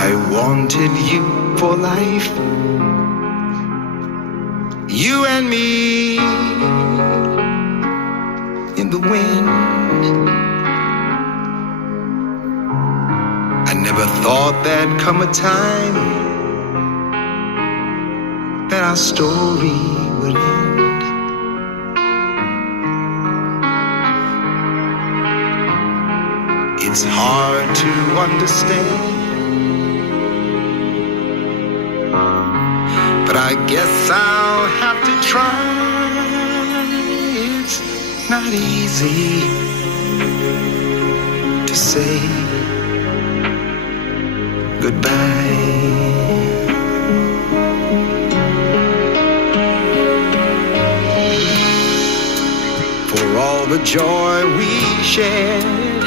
I wanted you for life, you and me in the wind. I never thought there'd come a time that our story would end. It's hard to understand, but I guess I'll have to try. It's not easy to say goodbye. For all the joy we shared,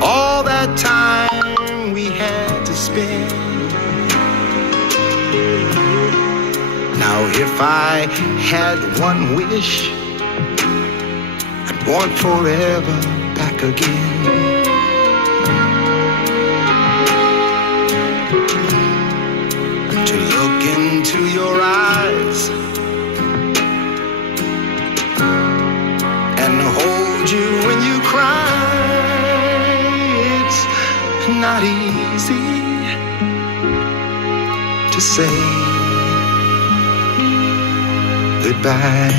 all that time we had to spend. Now if I had one wish, I'd want forever back again. To look into your eyes and hold you when you cry. It's not easy to say goodbye.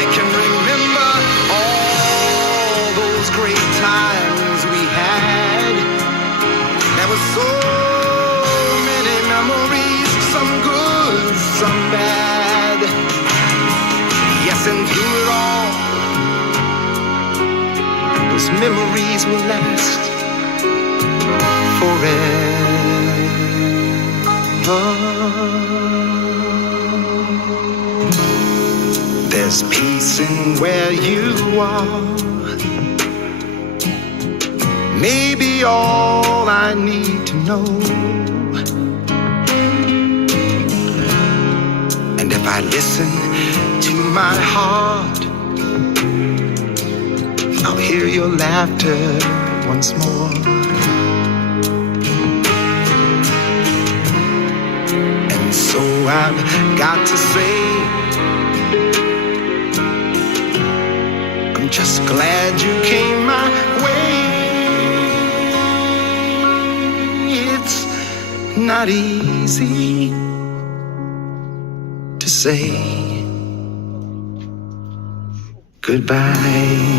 I can remember all those great times we had. There were so many memories, some good, some bad. Yes, and through it all, those memories will last forever. There's peace in where you are, maybe all I need to know. And if I listen to my heart, I'll hear your laughter once more. So I've got to say, I'm just glad you came my way. It's not easy to say goodbye.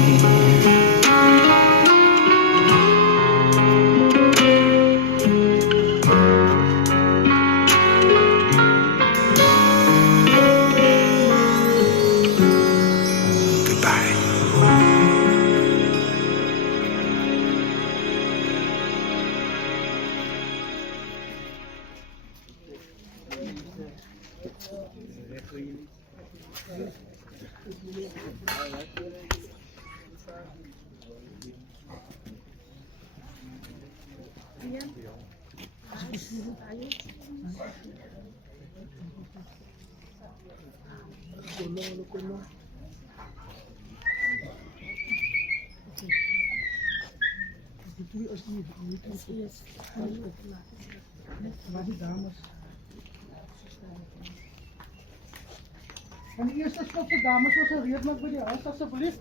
En die eerste stop vir dames was 'n redelik by die huis asseblief.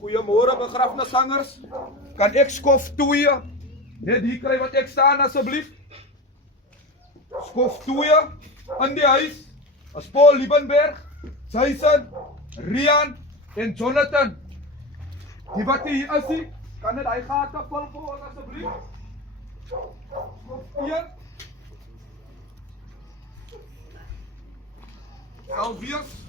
Goeiemôre begrafnishangers. Kan ek skof 2 net hier kry wat ek staan asseblief? Skof 2 in die huis. As Paul Liebenberg, Jason, Rian en Jonathan. Die wat hier is, kan net hy gate vul vir ons asseblief? Skof 1. Elvius.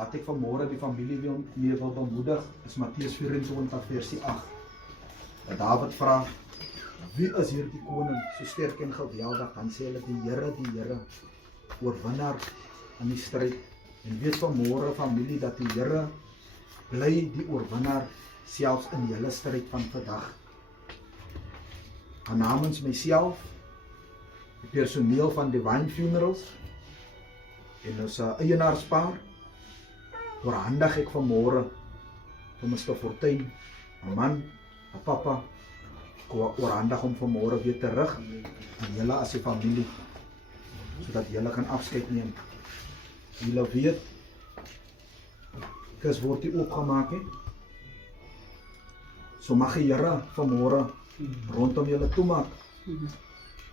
wat ek vanmôre die familie mee wil bemoedig is Matteus 24 versie 8. Dat Dawid vra, wie is hierdie koning so sterk en geweldig? Dan sê hulle die Here, oorwinnaar in die stryd. En weet vanmôre familie dat die Here bly die oorwinnaar selfs in julle stryd van vandag. Namens myself, die personeel van Divine Funerals en ons eienaarspaar, oorhandig ek vanmôre vir Mr. Fortuin, 'n man, 'n papa, oorhandig om vanmôre weer terug aan julle as 'n familie, sodat julle kan afskeid neem. Julle weet, kus word nie oopgemaak nie. So mag die Here vanmôre rondom julle toemaak.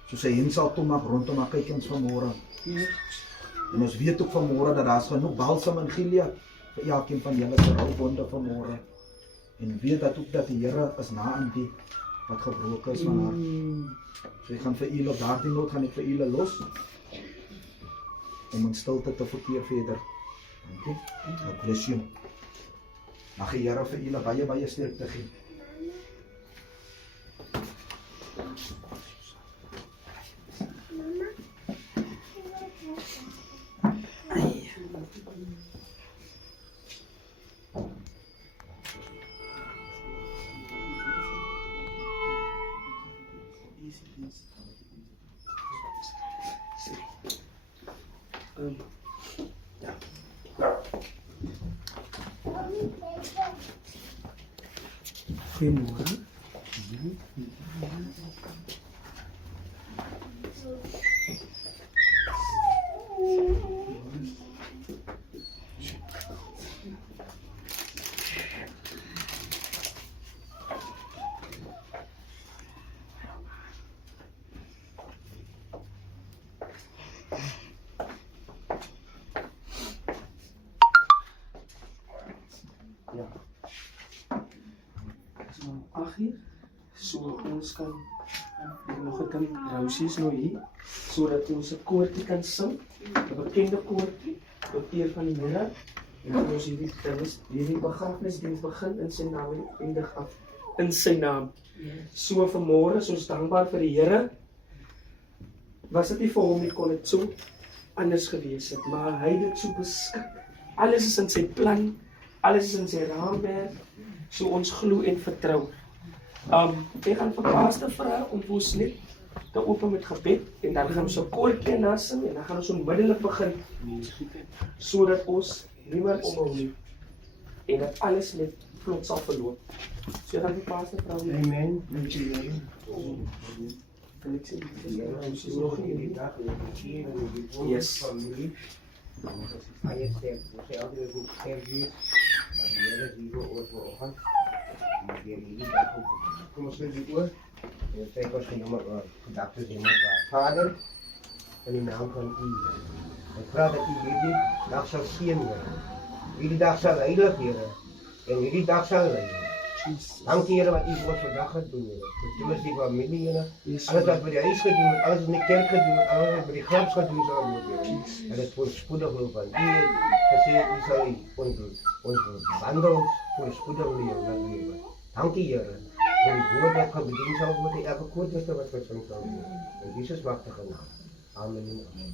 Soos hy hen sal toemaak rondom haar kykens vanmôre. En ons weet ook vanmôre dat daar genoeg balsam in Gilead vir elkeen van julle se rouwonde vanmôre. En weet dat ook dat die Here is na aan die wat gebroken is van haar. So ek gaan vir julle op daardie noot gaan ek vir julle los om in stilte te verkeer verder. Dankie. God bless you. Mag die Here vir julle baie sterkte gee. Goedemorgen. So ons kan nog 'n kind Rosie nou hier sodat ons 'n koortjie kan sing, 'n bekende koortjie, tot eer van die Here. En ons hierdie begrafnisdiens begin in sy naam en eindig af in sy naam. So vanmôre is ons dankbaar vir die Here. Was dit nie vir hom nie kon dit so anders gewees het, maar hy het dit so beskik. Alles is in sy plan, alles is in sy raamwerk. So ons glo en vertrou. Ek gaan vir Pastor vra om ons net te open met gebed en dan gaan ons 'n koortjie na sing en dan gaan ons onmiddellik begin sodat ons niemand omhou nie en dat alles net vlot sal verloop. So dan die Pastor vra. Amen. Yes. Kom ons sê dit oor. En sê ons gaan nommer gedagtes hê met Vader in die naam van U. Ek vra dat U hierdie dag sal seën word. Hierdie dag sal heilig, Here. En hierdie dag sal lei. Dankie Here wat U vir ons vandag gaan doen, Here. Dit is die familie, Here. Alles wat by die huis gedoen het, alles in die kerk gedoen het, alles wat by die graf gedoen sal word, Here. En dit voorspoedig wil van U. Gesê U sal ons wandel voorspoedig lewe. Dankie Here. Vir die woord wat gebedien sal word, elke koortjie wat gesing sal word. In Jesus magtige naam. Amen en amen.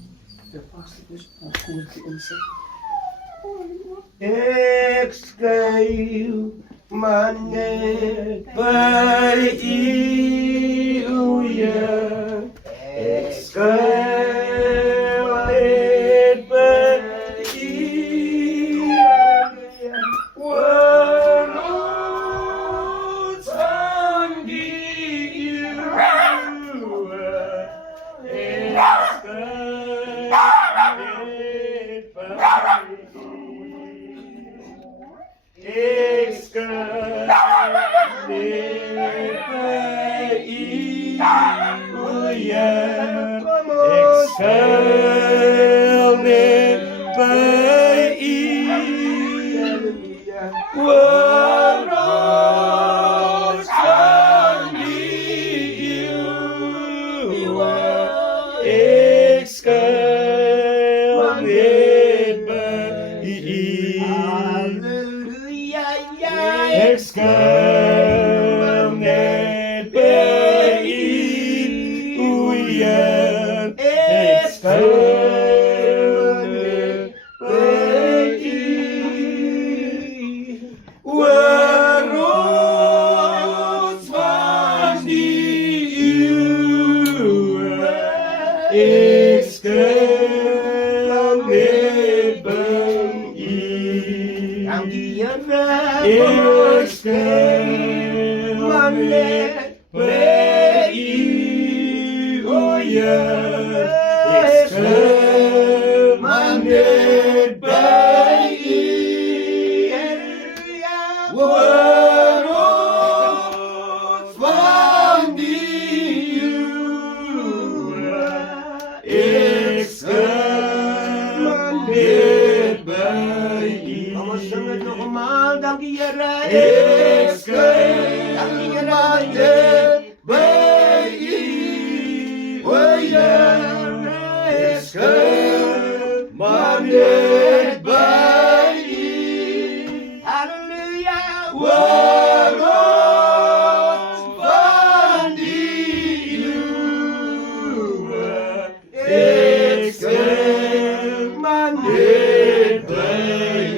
De Pastor is ons koortjie insit. Ek skuil maar net by U, o Heer. Ek skuil net by U, waar ons aangie U. Ek skuil net by ek skuil net by U, o Heer. Ek skuil net by U, waar ons aangie U. Ek skuil net by U. maar net by U, o Heer. Ek skryf maar net by U. Hoor ons van die eeuwe. Ek skryf maar net by U. Kom ons sing dit nog eenmaal, dankie Here. Ek skryf Dankie Here. maar net by U, o Heer. Ek skryf maar net by U. Halleluja. Hoor ons van die eeuwe. Ek skryf maar net by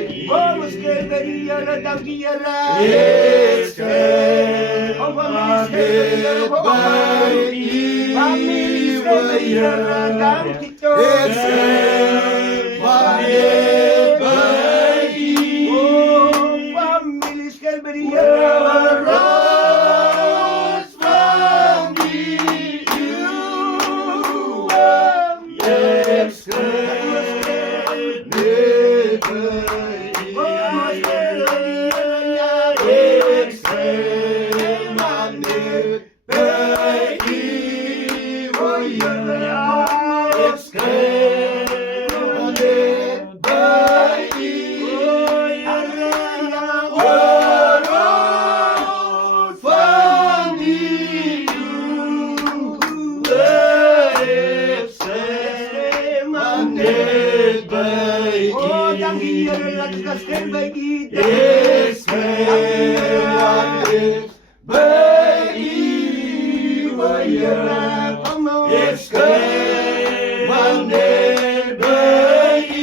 U. Kom ons kyk by die Here, dankie Here. Ek skryf maar net by U, Families o kyk by die Here, dankie Heer. toch. Ek skryf maar net by U. Families kyk by die Hoor Here. ons van die eeuwe. Ek skryf net by U. Ek skryf maar net by U, o Heer. Ek skryf maar net by U. Hoor ons van die eeuwe. Ek skryf maar net by U. Oh, dankie Here, laat ons gaan stem by U. Ek skryf maar net by U, o Heer. Ek skryf maar net by U.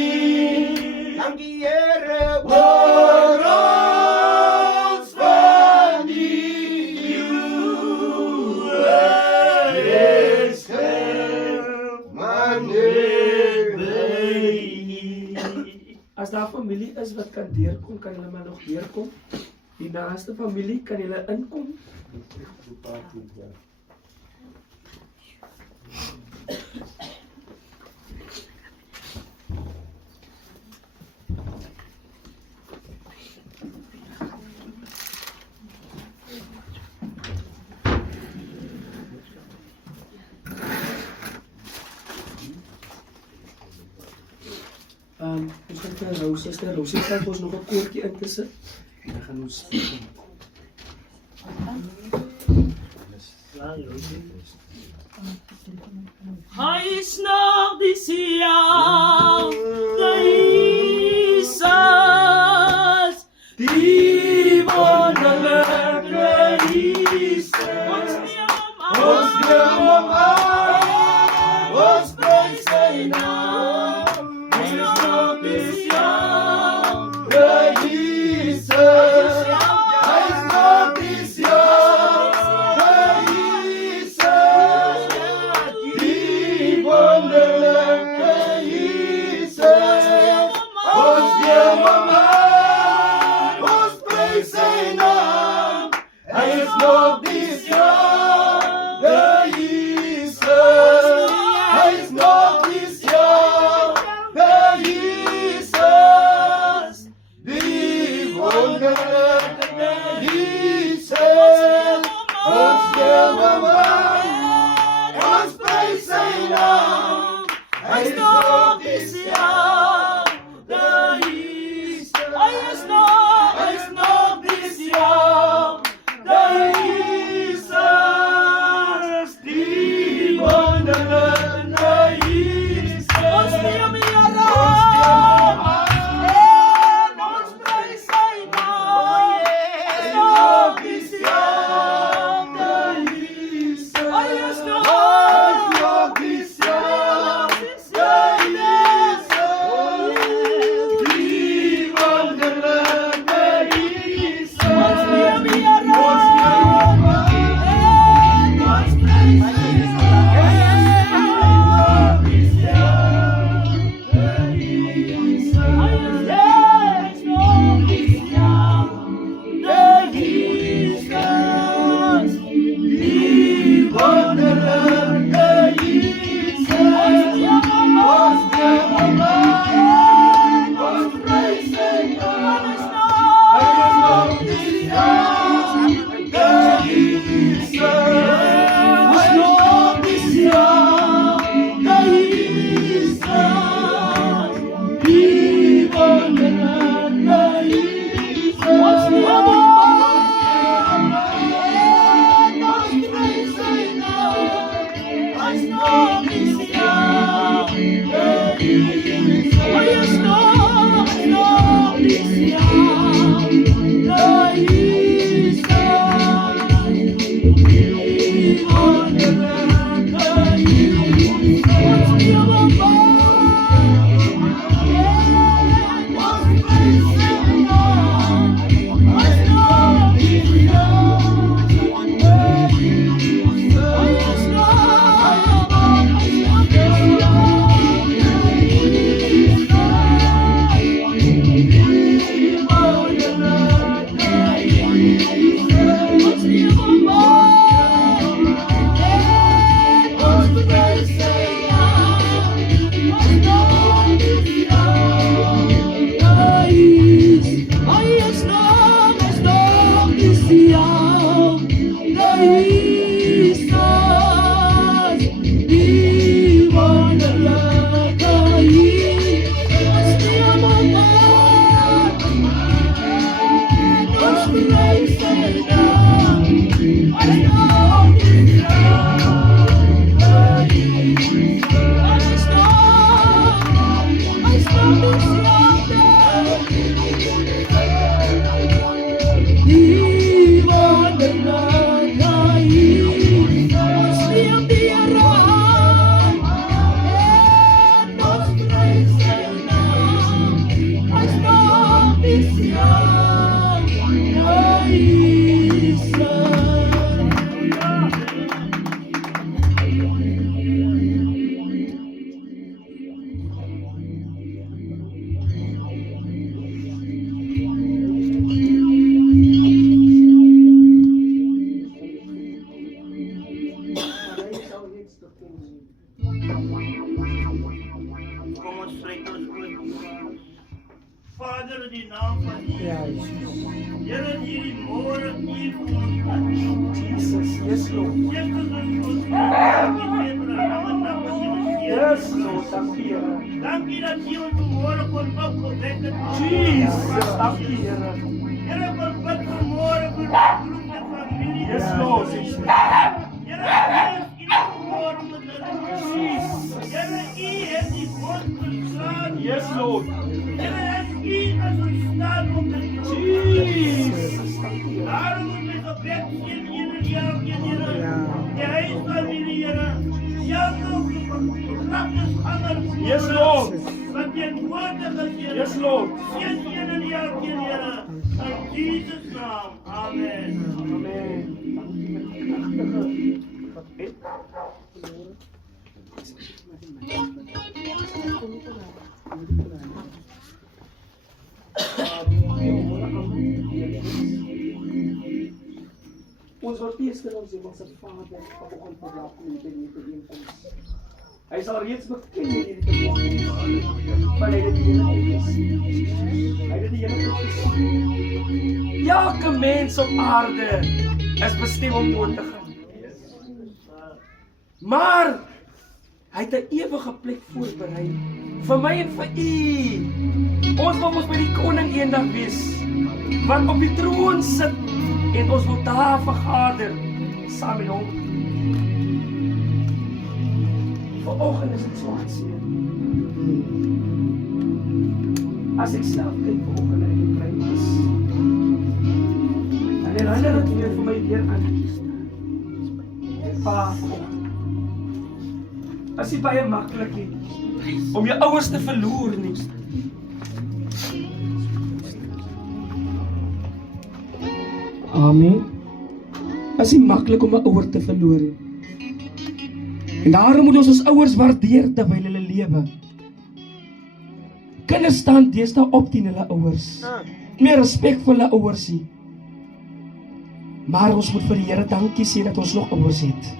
Dankie Here. Hoor ons van die eeuwe. Ek skryf maar net by U. As daar familie is wat kan deurkom, kan hulle maar nog deurkom. Die naaste familie kan hulle inkom. Ons gaan vir Rosie gaan ons nog 'n koortjie in te sit. En dan gaan ons Hy is nog dieselfde Jesus, Die wonderlike Jesus. Ons neem hom aan. Ons prys sy naam. Hy is nog dieselfde Jesus. Hy is nog dieselfde Jesus. Die wonderlike Jesus. Ons neem hom aan. Ons prys sy naam. Hy is nog dieselfde Jesus. Hy is nog dieselfde Jesus. Die wonderlike Jesus. Ons neem hom aan. Ons prys sy naam. Hy is nog dieselfde Jesus. Hy is nog dieselfde Jesus. Lord. Yes, Lord. Dankie, Here. Dankie dat U ons vanmôre kon opgewek het. Jesus, dankie, Here. Here, kon bid vanmôre vir die groente familie. Yes, Lord. Here, bless U vanmôre met Jesus. Here, U het die bond geslaan. Yes, Lord. Here, as U as ons staan om te doen. Jesus. Dankie, Here. Daarom is my gebed geen ene elkeen, Here. Die huisfamilie, Here. Elke grafnisganger vanmôre. Yes, Lord. Wat teenwoordig is, Here. Yes, Lord. Geen ene elkeen, Here. In Jesus' naam. Amen. Amen. Ons word eerst in ons hemelse Vader vanoggend verwelkom in hierdie bijeenkoms. Hy sal reeds beken in hierdie bijeenkoms. Want hy het die Here uitgesien. Hy het die Here uitgesien. Elke mens op aarde is bestem om dood te gaan. Maar hy het 'n ewige plek voorberei vir my en vir u. Ons wil mos by die koning eendag wees, wat op die troon sit en ons wil daar vergader saam met hom. Vanoggend is dit so hartseer. As ek self kyk vanoggend en ek klein was, en herinner dit weer vir my weer aan Pa, as jy baie maklik nie om jou ouers te verloor nie. Amen. As jy maklik om 'n ouer te verloor nie. En daarom moet ons ouers waardeer terwyl hulle lewe. Kinders staan deesdae op teen hulle ouers. Meer respek vir hulle ouers nie. Maar ons moet vir die Here dankie sê dat ons nog ouers het.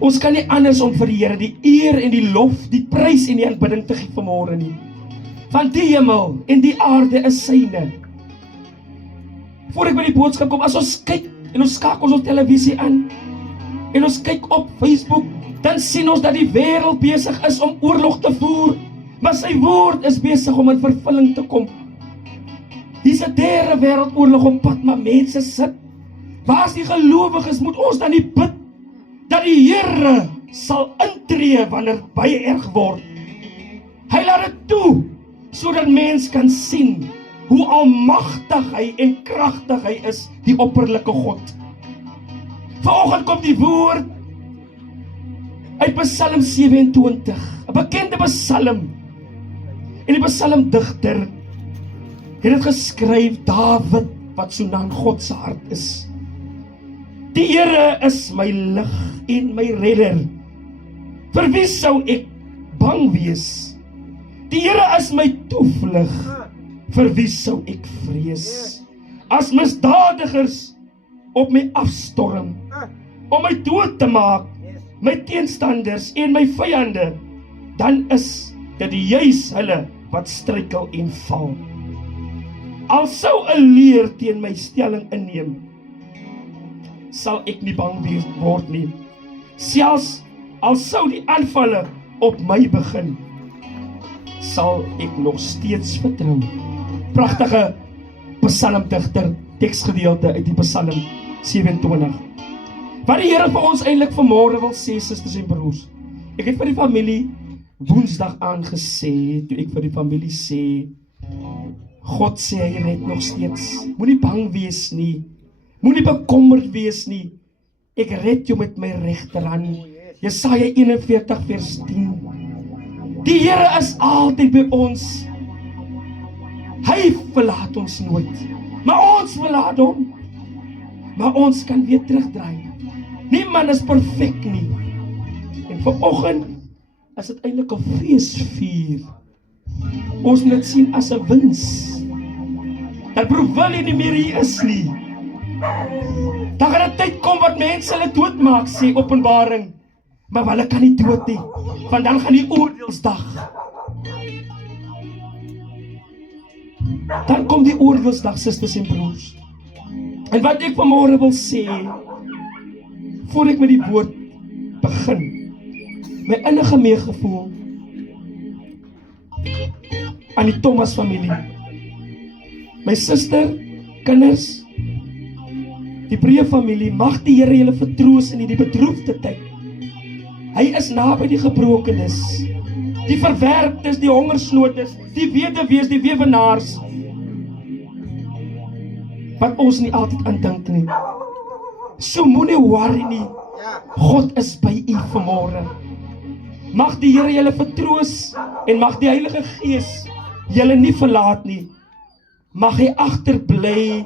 Ons kan nie anders om vir die Here die eer en die lof, die prys en die aanbidding te gee vanmôre nie. Want die hemel en die aarde is syne. Voor ek by die boodskap kom, as ons kyk en ons skakel ons televisie aan en ons kyk op Facebook, dan sien ons dat die wêreld besig is om oorlog te voer, maar sy woord is besig om in vervulling te kom. Hier's 'n derde wêreldoorlog op pad, maar mense sit. Waar is die gelowiges? Moet ons dan nie bid dat die Here sal intree wanneer dit baie erg word? Hy laat dit toe sodat mens kan sien hoe almagtig hy en kragtig hy is, die opperlike God. Vanoggend kom die woord uit Psalm 27, 'n bekende psalm. En die psalmdigter het dit geskryf, Dawid, wat so na God se hart is. Die Here is my lig en my redder. Vir wie sou ek bang wees? Die Here is my toevlug. Vir wie sou ek vrees? As misdadigers op my afstorm, om my dood te maak, my teenstanders en my vyande, dan is dit juis hulle wat struikel en val. Al sou 'n leer teen my stelling inneem, sal ek nie bang word nie. Selfs al sou die aanvalle op my begin, sal ek nog steeds vertrou. Pragtige psalmdigter teksgedeelte uit die Psalm 27. Wat die Here vir ons eintlik vanmôre wil sê, susters en broers. Ek het vir die familie Woensdag aangesê, toe ek vir die familie sê, God sê hy red nog steeds. Moenie bang wees nie. Moenie bekommerd wees nie. Ek red jou met my regterhand. Jesaja 41 vers 10. Die Here is altyd by ons. Hy verlaat ons nooit. Maar ons verlaat hom. Maar ons kan weer terugdraai. Niemand is perfek nie. En vanoggend is dit eintlik 'n feesvier. Ons moet dit sien as 'n wins. Dat broer Willie nie meer hier is nie. Dan gaan 'n tyd kom wat mense hulle doodmaak, sê Openbaring. Maar hulle kan nie dood nie, want dan gaan die oordeelsdag. Dan kom die oordeelsdag, susters en broers. En wat ek vanmôre wil sê, voor ek met die woord begin, my innige meegevoel aan die Thomas familie, my suster, kinders, die Breë familie, mag die Here julle vertroos in die bedroefde tyd. Hy is naby die gebrokenes, die verwerptes, die hongersnodes, die weduwees, die weewenaars, wat ons nie altyd aandink nie. So moenie worry nie, God is by u vanmôre. Mag die Here julle vertroos en mag die Heilige Gees julle nie verlaat nie. Mag hy agterbly.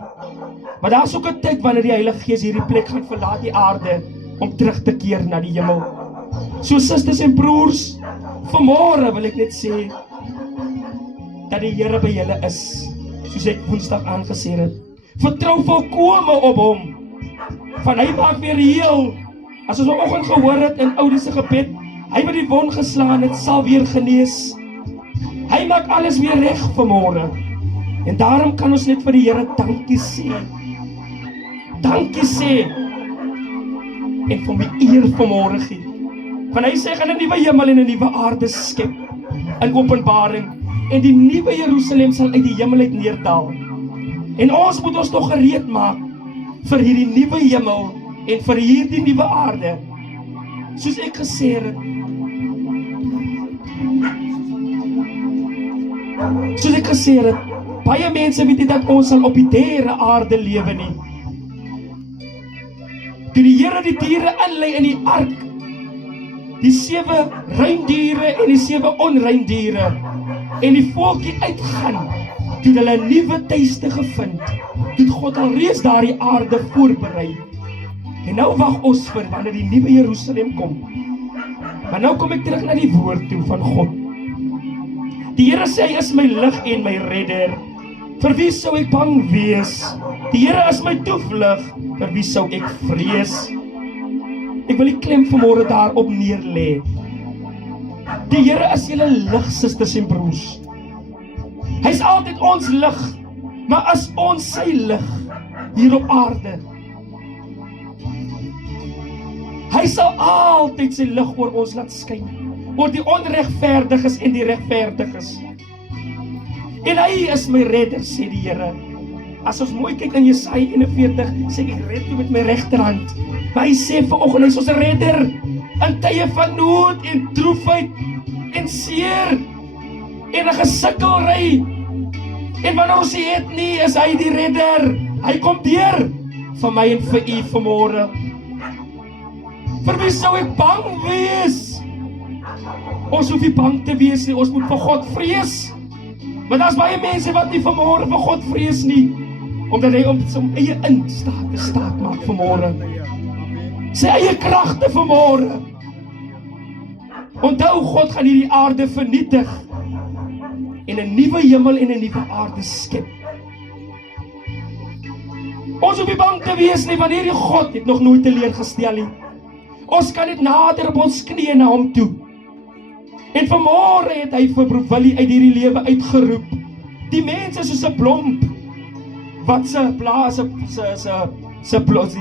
Maar daar is ook 'n tyd wanneer die Heilige Gees hierdie plek gaan verlaat, die aarde, om terug te keer na die hemel. So susters en broers, vanmôre wil ek net sê dat die Here by julle is, soos ek Woensdag aangesê het. Vertrou volkome op hom. Van hy maak weer heel. As ons vanoggend gehoor het in Oudie se gebed, hy wat die wond geslaan het, sal weer genees. Hy maak alles weer reg vanmôre. En daarom kan ons net vir die Here dankie sê. Dankie sê. En vir my eer vanmôre gee. Want hy sê gaan 'n nuwe hemel en 'n nuwe aarde skep in Openbaring, en die nuwe Jerusalem sal uit die hemel uit neerdal. En ons moet ons tog gereed maak vir hierdie nuwe hemel en vir hierdie nuwe aarde. Soos ek gesê het, baie mense weet nie dat ons sal op die derde aarde lewe nie. Toe die Here die diere inlei in die ark, die 7 reindiere en die 7 onrein diere, en die volkie uitgaan, toe hulle 'n nuwe tuiste gevind, toe God alreeds daardie aarde voorberei. En nou wag ons vir wanneer die nuwe Jerusalem kom. Maar nou kom ek terug na die woord toe van God. Die Here sê hy is my lig en my redder. Vir wie sou ek bang wees? Die Here is my toevlug. Vir wie sou ek vrees? Ek wil die klem vanmôre daarop neerlê. Die Here is julle lig, susters en broers. Hy's altyd ons lig, maar as ons sy lig hier op aarde. Hy sal altyd sy lig oor ons laat skyn, oor die onregverdiges en die regverdiges. En hy is my redder, sê die Here. As ons mooi kyk in Jesaja 41, sê ek red jou met my regterhand. Maar hy sê vanoggend hy is ons redder in tye van nood en droefheid en seer en 'n gesukkelry. En wanneer ons het nie, is hy die redder. Hy kom deur vir my en vir u vanmôre. Vir wie sou ek bang wees? Ons hoef nie bang te wees nie, ons moet vir God vrees. Maar daar's baie mense wat nie vanmôre vir God vrees nie, omdat hy op sy eie instaat maak vanmôre. Sy eie kragte vanmôre. Onthou, God gaan hierdie aarde vernietig en 'n nuwe hemel en 'n nuwe aarde skep. Ons hoef nie bang te wees nie, want hierdie God het nog nooit teleurgestel nie. Ons kan net nader op ons knieë na hom toe. En vanmôre het hy vir Broer Willie uit hierdie lewe uitgeroep. Die mense soos 'n blomp wat se blaas se blos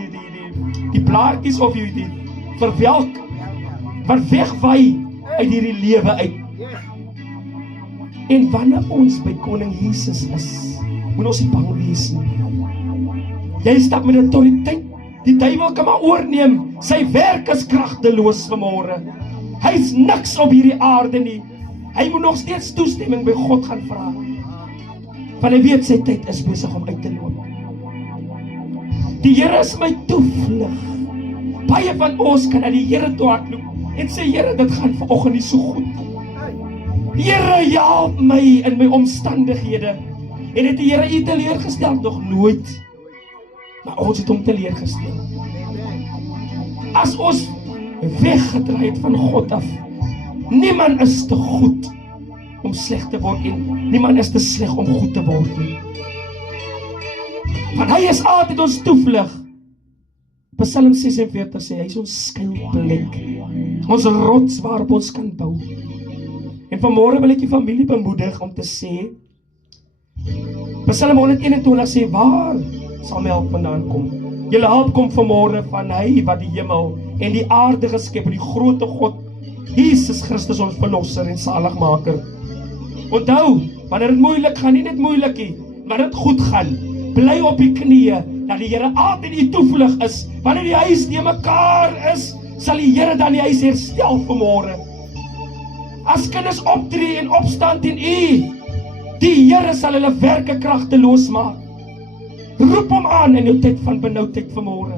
die blaartjies of die verwelk wat wegwaai uit hierdie lewe uit. En wanneer ons by koning Jesus is, moet ons nie bang wees nie. Jy stap met autoriteit. Die duiwel kan maar oorneem. Sy werk is kragteloos vanmôre. Hy's niks op hierdie aarde nie. Hy moet nog steeds toestemming by God gaan vra. Want hy weet sy tyd is besig om uit te loop. Die Here is my toevlug. Baie van ons kan na die Here toe hardloop en sê, Here, dit gaan vanoggend nie so goed. Here, help my in my omstandighede. En het die Here u teleurgestel? Nog nooit. Maar ons het hom teleurgestel. As ons weggedraai het van God af, niemand is te goed om sleg te word en niemand is te sleg om goed te word nie. Want hy is altyd ons toevlug. Psalm 46 sê, hy is ons skuilplek, ons rots waarop ons kan bou. En vanmôre wil ek die familie bemoedig om te sê, Psalm 121 sê, waar sal my help vandaan kom. Julle hulp kom vanmôre van hy wat die hemel en die aarde geskep het, die grootte God, Jesus Christus ons verlosser en saligmaker. Onthou, wanneer dit moeilik gaan, nie net moeilik nie, wanneer dit goed gaan, bly op die knieë, dat die Here altyd u toevlug is. Wanneer die huis te mekaar is, sal die Here dan die huis herstel vanmôre. As kinders optree en opstaan teen u, die Here sal hulle werke kragteloos maak. Roep hom aan in jou tyd van benoudheid vanmôre.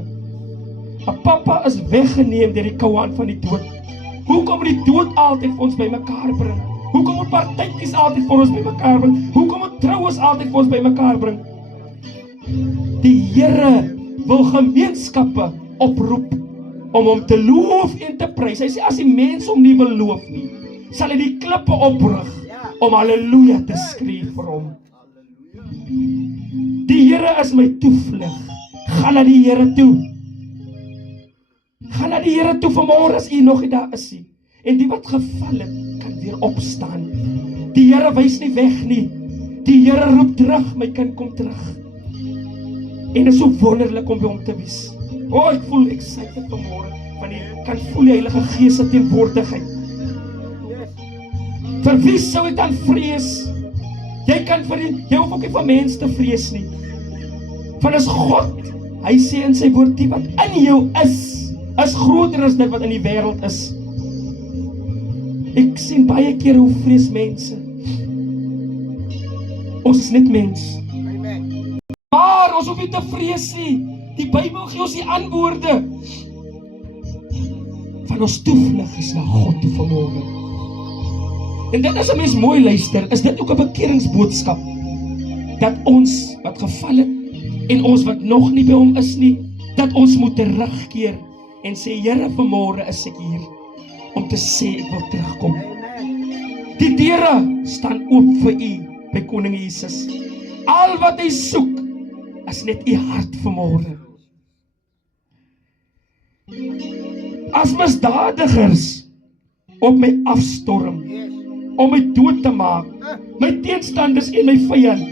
'n Papa is weggeneem deur die koue hand van die dood. Hoekom moet die dood altyd vir ons bymekaar bring? Hoekom moet partytjies altyd vir ons bymekaar bring? Hoekom moet troues altyd vir ons bymekaar bring? Die Here wil gemeenskappe oproep om hom te loof en te prys. Hy sê as die mens hom nie wil loof nie, sal hy die klippe oprig om haleluja te skree vir hom. Die Here is my toevlug. Gaan na die Here toe. Gaan na die Here toe vanmôre as u nog nie daar is nie. En die wat geval het, kan weer opstaan. Die Here wys nie weg nie. Die Here roep terug, my kind, kom terug. En dit is so wonderlik om by hom te wees. Ek voel excited vanmôre, want ek kan voel die Heilige Gees se teenwoordigheid. Vir wie sou ek dan vrees? Jy hoef ook nie van mense te vrees nie. Want as God, hy sê in sy woord, die wat in jou is groter as dit wat in die wêreld is. Ek sien baie keer hoe vrees mense. Ons is net mens. Maar ons hoef nie te vrees nie. Die Bybel gee ons die antwoorde. Van ons toevlug is na God toe vanmôre. En dit as 'n mens mooi luister, is dit ook 'n bekeringsboodskap. Dat ons wat geval het en ons wat nog nie by hom is nie, dat ons moet terugkeer en sê, Here, vanmôre is ek hier om te sê ek wil terugkom. Die deure staan oop vir u by Koning Jesus. Al wat hy soek is net u hart vanmôre. As misdadigers op my afstorm, om my dood te maak, my teenstanders en my vyand,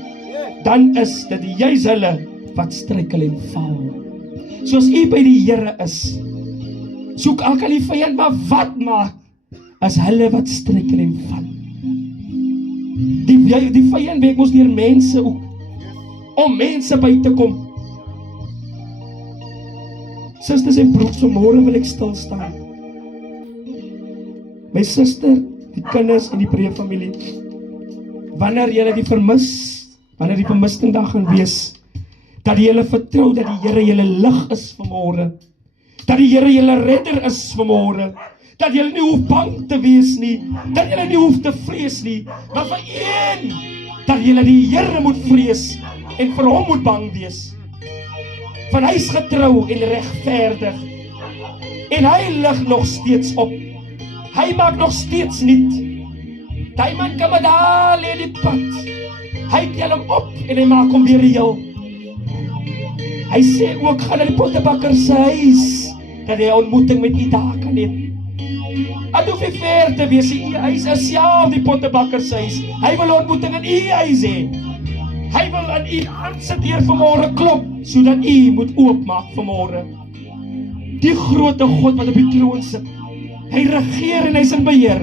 dan is dit juis hulle wat struikel en val. Soos u by die Here is, soek al kan die vyand maar wat maak, as hulle wat struikel en val. Die vyand werk mos deur mense ook, om mense by te kom. Susters en broers, vanmôre wil ek stil staan. My suster, die kinders en die breë familie, wanneer die vermistingdag gaan wees, dat julle vertrou dat die Here julle lig is vanmôre, dat die Here julle redder is vanmôre, dat julle nie hoef bang te wees nie, dat julle nie hoef te vrees nie, maar vir een, dat julle die Here moet vrees en vir hom moet bang wees. Want hy is getrou en regverdig en hy lig nog steeds op. Hy maak nog steeds niet. Die man kan maar daar lê die pad. Hy tel hom op en hy maak hom weer heel. Hy sê ook, gaan na die pottebakker se huis, dat hy 'n ontmoeting met u daar kan hê. Hy hoef nie ver te wees, hy is self die pottebakker se huis. Hy wil 'n ontmoeting in u huis hê. Hy wil aan u hart se deur vanmôre klop, sodat u moet oopmaak vanmôre. Die grote God wat op die troon sit, hy regeer en hy is in beheer.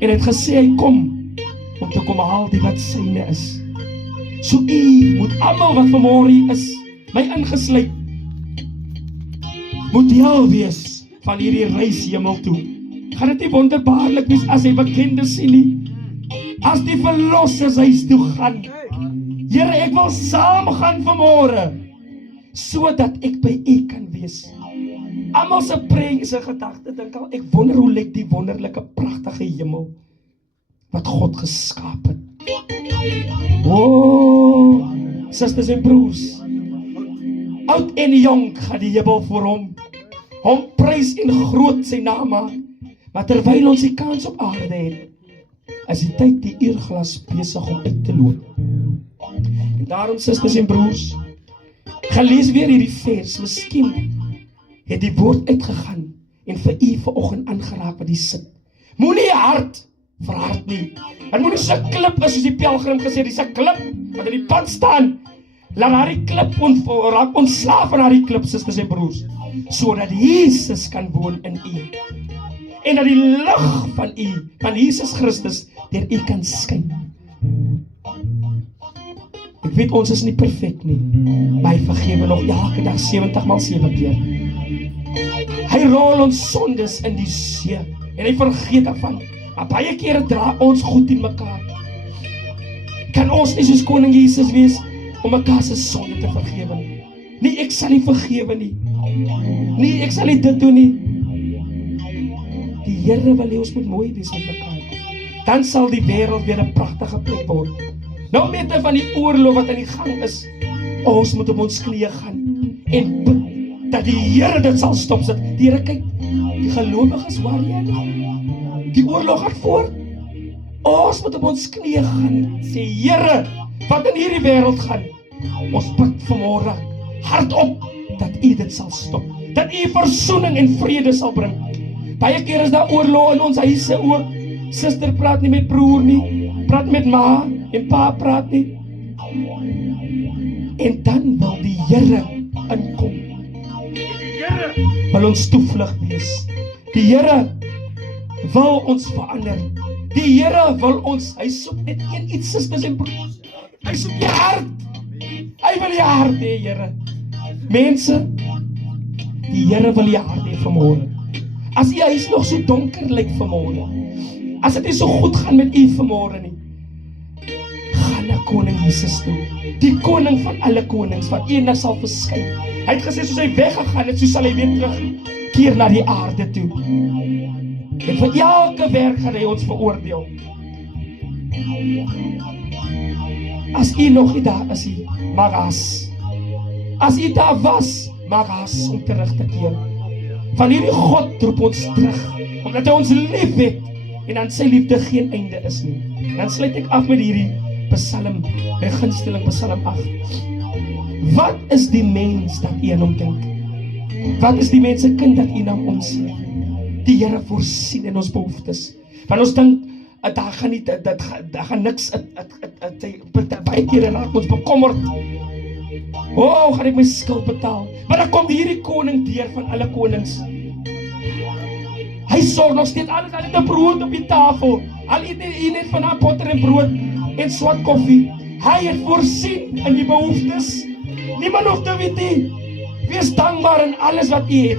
En hy het gesê hy kom om te kom haal die wat syne is. So u moet almal wat vanmôre hier is, my ingesluit, moet deel wees van hierdie reis hemel toe. Gaan dit nie wonderbaarlik wees as hy bekende sien nie? As die verlossers huis toe gaan. Here, ek wil saam gaan vanmôre, sodat ek by u kan wees. Almal se prentjie se gedagte dink al, ek wonder hoe lyk die wonderlike pragtige hemel wat God geskaap het. Susters en broers, oud en jong gaan die hemel voor hom prys en groot sy naam maak. Maar terwyl ons die kans op aarde het, is die tyd die uurglas besig om uit te loop. En daarom, susters en broers, gelees weer hierdie vers. Miskien het die woord uitgegaan en vir u vanoggend aangeraak wat die sit. Moenie je hart verhard nie. En moenie so klip is soos die pelgrim gesê, dis 'n klip wat in die pad staan. Laat daardie klip raak ontslaaf van daardie klip, susters en broers, sodat Jesus kan woon in u. En dat die lig van u, van Jesus Christus, deur u kan skyn. Ek weet ons is nie perfek nie, maar hy vergewe nog elke dag 70 maal 7 keer. Hy rol ons sondes in die see, en hy vergeet daarvan. Maar baie kere dra ons goed in mekaar. Kan ons nie soos koning Jesus wees, om mekaar se sonde te vergewe nie? Nee, ek sal nie vergewe nie. Nee, ek sal nie dit doen nie. Die Here wil hê ons moet mooi wees met mekaar. Dan sal die wêreld weer 'n pragtige plek word. Nou met van die oorlog wat aan die gang is, ons moet op ons knieë gaan en bid dat die Here dit sal stopsit. Die Here kyk, die gelowiges waar jy nou. Die oorlog gaan voort. Ons moet op ons knieë gaan, sê Here, wat in hierdie wêreld gaan. Ons bid vanmôre hardop dat U dit sal stop. Dat U versoening en vrede sal bring. Baie keer is daar oorlog in ons huise ook. Suster praat nie met broer nie, praat met ma en pa praat nie. En dan wil die Here inkom. Die Here wil ons toevlug wees. Die Here wil ons verander. Die Here wil ons, hy soek net iets, susters en broers. Hy soek die hart. Hy wil die hart hê, Here. Mense, die Here wil die hart hê vanmôre. As u huis nog so donker lyk vanmôre, as dit nie so goed gaan met u vanmôre nie, gaan na koning Jesus toe. Die koning van alle konings, wat eendag sal verskyn. Hy het gesê, soos hy weggegaan het, so sal hy weer terugkeer na die aarde toe. En vir elke werk gaan hy ons veroordeel. As u nog nie daar is, maak haas. As u daar was, maak haas om terug te keer. Van hierdie God roep ons terug, omdat hy ons lief het, en aan sy liefde geen einde is nie. Dan sluit ek af met hierdie Psalm, my gunsteling Psalm 8. Wat is die mens dat u aan hom dink? Wat is die mens se kind dat u na hom sien? Die Here voorsien in ons behoeftes. Want ons dink, daar gaan nie, daar gaan niks, baie kere raak ons bekommerd. Gaan ek my skuld betaal? Maar dan kom hierdie koning deur van alle konings. Hy sorg nog steeds alles, al het 'n brood op die tafel, al eet hy net van 'n botter en brood en swart koffie. Hy het voorsien in die behoeftes. Niemand hoef te weet nie. Wees dankbaar in alles wat u het.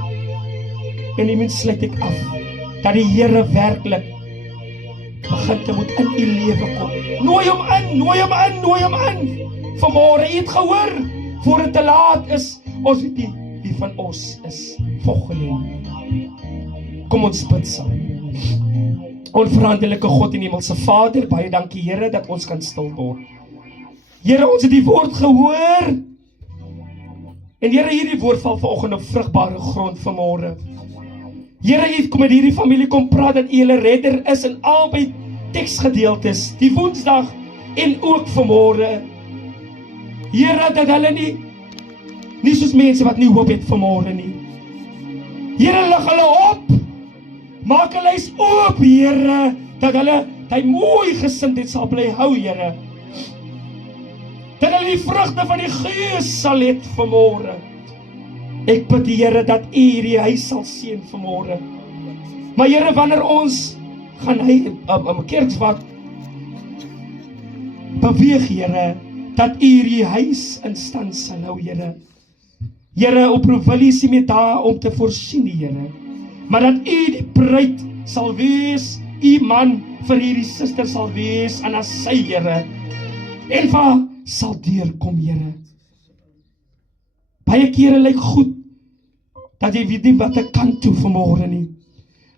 En die mens sluit ek af, dat die Here werklik begin te moet in u lewe kom. Nooi hom in, nooi hom in, nooi hom in. Vanmôre, u het gehoor, voor dit te laat is, ons weet nie wie van ons is volgende. Kom ons bid saam. Onveranderlike God en Hemelse Vader, baie dankie Here dat ons kan stil word. Here, ons het die woord gehoor. En Here, hierdie woord val vanoggend op vrugbare grond vanmôre. Here, u kom met hierdie familie kom praat dat u hulle redder is in albei teksgedeeltes, die Woensdag en ook vanmôre. Here, dat hulle nie soos mense wat nie hoop het vanmôre nie. Here, lig hulle op. Maak hulle huis oop, Here, dat hulle die mooi gesindheid sal bly hou, Here. Dat hulle die vrugte van die Gees sal hê vanmôre. Ek bid die Here dat u hierdie huis sal seën vanmôre. Maar Here, wanneer ons gaan kerkswat beweeg, Here, dat u hierdie huis in stand sal hou, Here. Here, oproep wil u sien met daar om te voorsien, Here. Maar dat u die bruid sal wees, u man vir hierdie suster sal wees, en as sy, Here, en waar sal deurkom, Here. Baie kere lyk goed, dat jy weet nie wat ek kan toe vanmôre nie,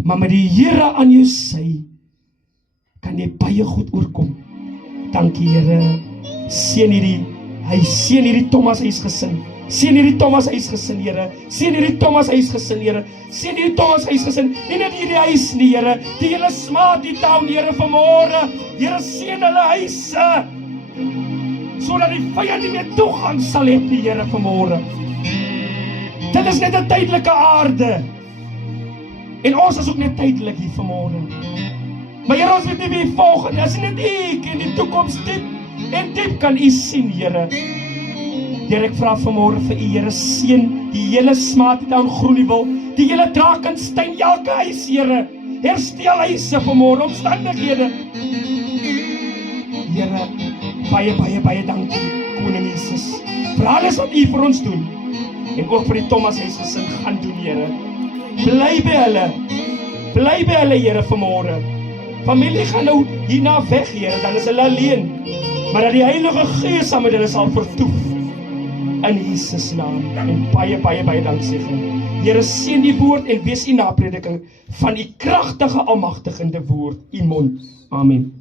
maar met die Here aan jou sy, kan jy baie goed oorkom. Dankie, Here. Seën hierdie huis, seën hierdie Thomas huisgesin. Seën hierdie Thomas huisgesin, Here. Seën hierdie Thomas huisgesin, Here. Seën hierdie Thomas huisgesin. Nie net hierdie huis nie, Here. Die hele Smart Town, Here, vanmôre. Here, seën hulle huise, sodat die vyand nie meer toegang sal hê, die Here, vanmôre. Dit is net 'n tydelike aarde. En ons is ook net tydelik hier vanmôre. Maar Here, ons weet nie wie volgende is, net u ken die toekoms diep en diep kan u sien, Here. Here, ek vra vanmôre vir u, Here, seën die hele Smartytown Groenewil, die hele Drakensberg, elke huis, Here. Herstel huise vanmôre, omstandighede. Here, baie dankie, Koning Jesus, vir alles wat u vir ons doen. En ook vir die Thomas huisgesin gaan doen, Here. Bly by hulle, Here, vanmôre. Familie gaan nou hierna weg, Here, dan is hulle alleen. Maar dat die Heilige Gees saam met hulle sal vertoef. In Jesus naam. En baie danksegging. Here, seën die woord en wees u naprediking van u kragtige, almagtigende woord, u mond. Amen.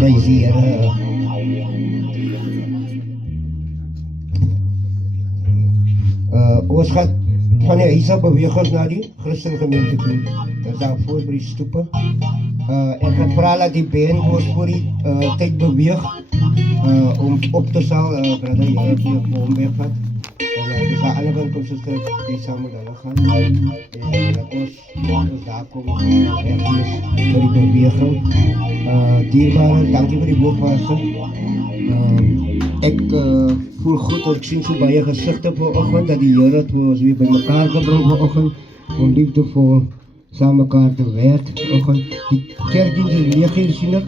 Praise die Here. Ons gaan van die huis af beweeg ons na die Christen gemeente toe. Dit is daar voor by die stoepe. Ek gaan vra dat die band ons voor die tyd beweeg om op te sal, brother, jy het hier op hom wegvat. Dus aan alle kant kom sister die saam met hulle gaan. En dat ons daar kom weg is vir die beweging. Dierbare, dankie vir die woordpastor. Ek voel goed, ek sien so baie gesigte vanoggend dat die Here het ons weer bymekaar gebring vanoggend om liefdevol saam mekaar te werk vanoggend. Die kerkdiens is 9:00 sien ek.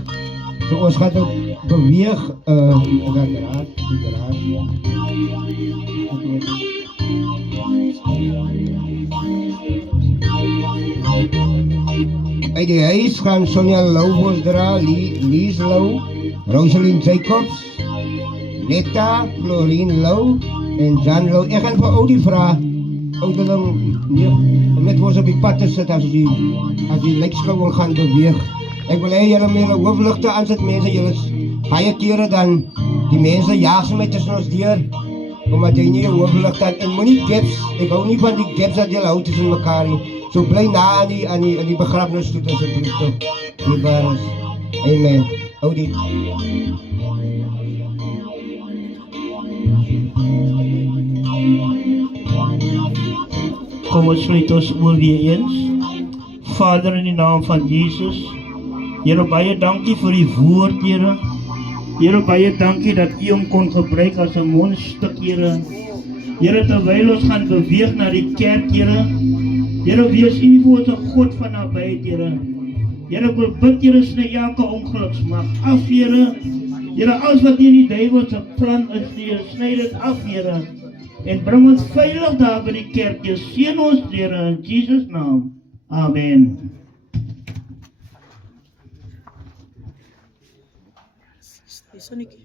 So ons gaan ook beweeg die garage. Uit die huis gaan Sonja Lou dra, Lies Lou, Rosalind Jacobs, Netta, Florine Lou en Jan Lou. Ek gaan vir Oudie vra, ouderling, om net ons op die pad te sit as die lijkskouwing gaan beweeg. Ek wil hê julle meer hoofligte aansit, mense, julle baie kere dan die mense jaag se met tussen ons deur, omdat jy nie 'n hoofligte aan, en moenie gaps, ek hou nie van die gaps dat julle hou tussen mekaar nie. So bly na aan die begrafenis toe asseblief tog. Die bares. Amen. Oudie. Kom ons sluit ons oor weer eens. Vader, in die naam van Jesus, Here, baie dankie vir die woord, Here. Here, baie dankie dat U hom kon gebruik as 'n mondstuk, Here. Here, terwyl ons gaan beweeg na die kerk, Here. Here, wees U vir ons 'n God van nabyheid, Here. Here, ek wil bid, Here, sny elke ongeluksmag af, Here. Here, alles wat in die duiwel se plan is, Here, sny dit af, Here. En bring ons veilig daar by die kerk, Here. Seën ons, Here, in Jesus naam. Amen. Sonnetjie.